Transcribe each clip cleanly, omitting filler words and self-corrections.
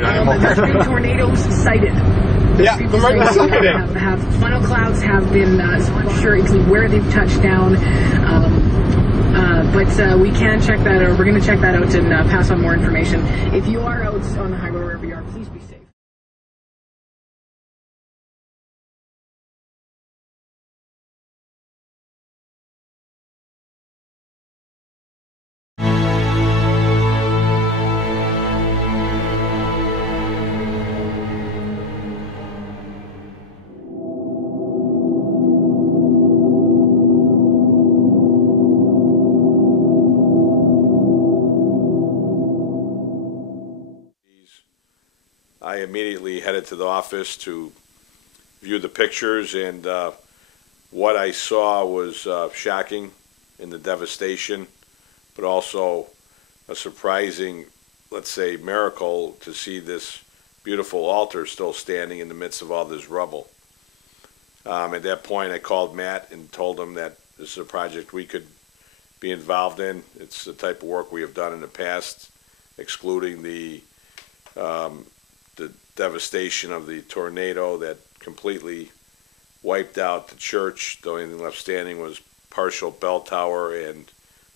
There's been tornadoes cited. Yeah, have funnel clouds have been, so I'm not sure exactly where they've touched down. But we can check that out. We're going to check that out and pass on more information. If you are out on the highway wherever you are, please be safe. I immediately headed to the office to view the pictures, and what I saw was shocking in the devastation, but also a surprising, let's say, miracle to see this beautiful altar still standing in the midst of all this rubble. At that point, I called Matt and told him that this is a project we could be involved in. It's the type of work we have done in the past, excluding the devastation of the tornado that completely wiped out the church. The only thing left standing was partial bell tower and,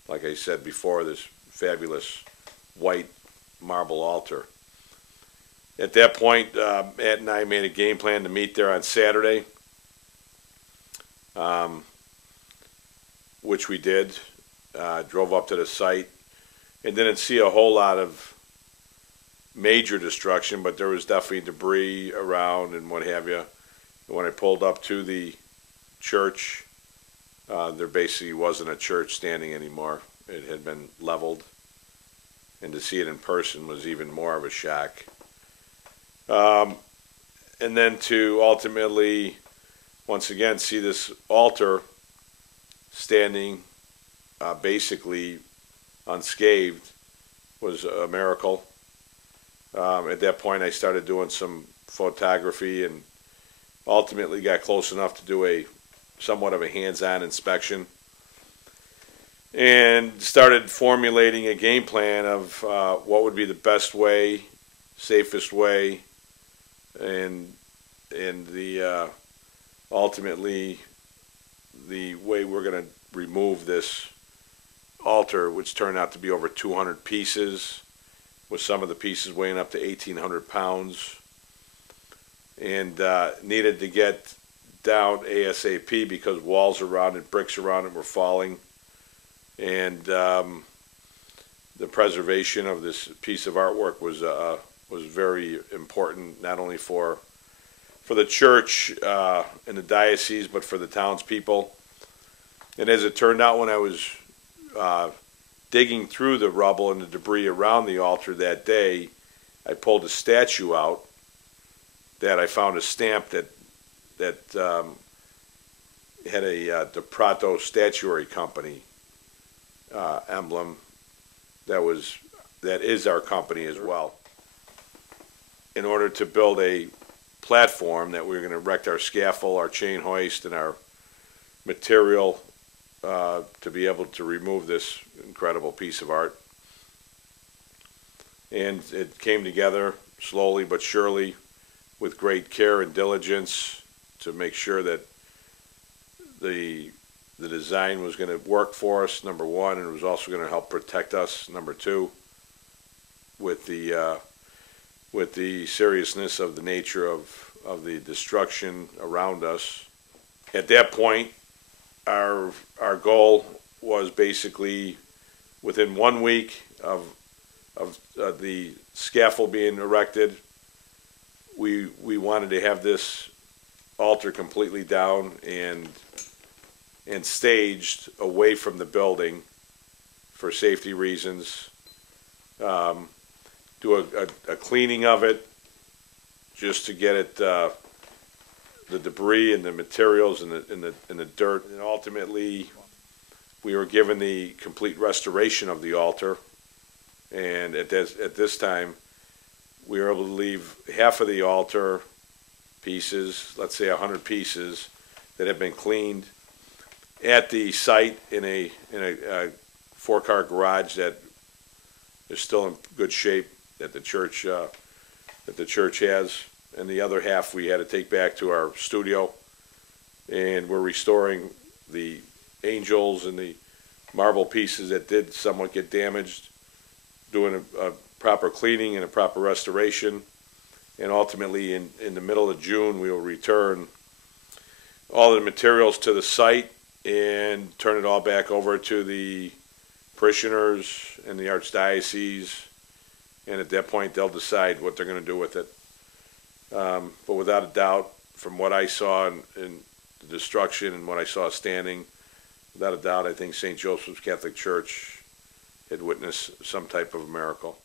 like I said before, this fabulous white marble altar. At that point, Matt and I made a game plan to meet there on Saturday, which we did. Drove up to the site and didn't see a whole lot of major destruction, but there was definitely debris around and what have you. When I pulled up to the church, there basically wasn't a church standing anymore. It had been leveled, and to see it in person was even more of a shock. And then to ultimately, once again, see this altar standing basically unscathed was a miracle. At that point, I started doing some photography and ultimately got close enough to do a somewhat of a hands-on inspection and started formulating a game plan of what would be the best way, safest way, and the ultimately the way we're going to remove this altar, which turned out to be over 200 pieces, with some of the pieces weighing up to 1,800 pounds, and needed to get down ASAP because walls around it, bricks around it were falling, and the preservation of this piece of artwork was very important, not only for the church and the diocese, but for the townspeople. And as it turned out, when I was digging through the rubble and the debris around the altar that day, I pulled a statue out that I found a stamp that had a De Prato Statuary Company emblem that is our company as well. In order to build a platform that we were going to erect our scaffold, our chain hoist, and our material to be able to remove this incredible piece of art. And it came together slowly but surely with great care and diligence to make sure that the design was going to work for us, number one, and it was also going to help protect us, number two, with the seriousness of the nature of the destruction around us. At that point, our goal was basically within 1 week of the scaffold being erected, we wanted to have this altar completely down and staged away from the building for safety reasons. Do a cleaning of it just to get it the debris and the materials and the dirt, and ultimately we were given the complete restoration of the altar. And at this time, we were able to leave half of the altar pieces, let's say 100 pieces, that have been cleaned at the site in a 4-car garage that is still in good shape, that the church that the church has, and the other half we had to take back to our studio, and we're restoring the angels and the marble pieces that did somewhat get damaged, doing a proper cleaning and a proper restoration, and ultimately in the middle of June we will return all the materials to the site and turn it all back over to the parishioners and the archdiocese, and at that point they'll decide what they're going to do with it. But without a doubt, from what I saw in the destruction and what I saw standing, without a doubt, I think St. Joseph's Catholic Church had witnessed some type of miracle.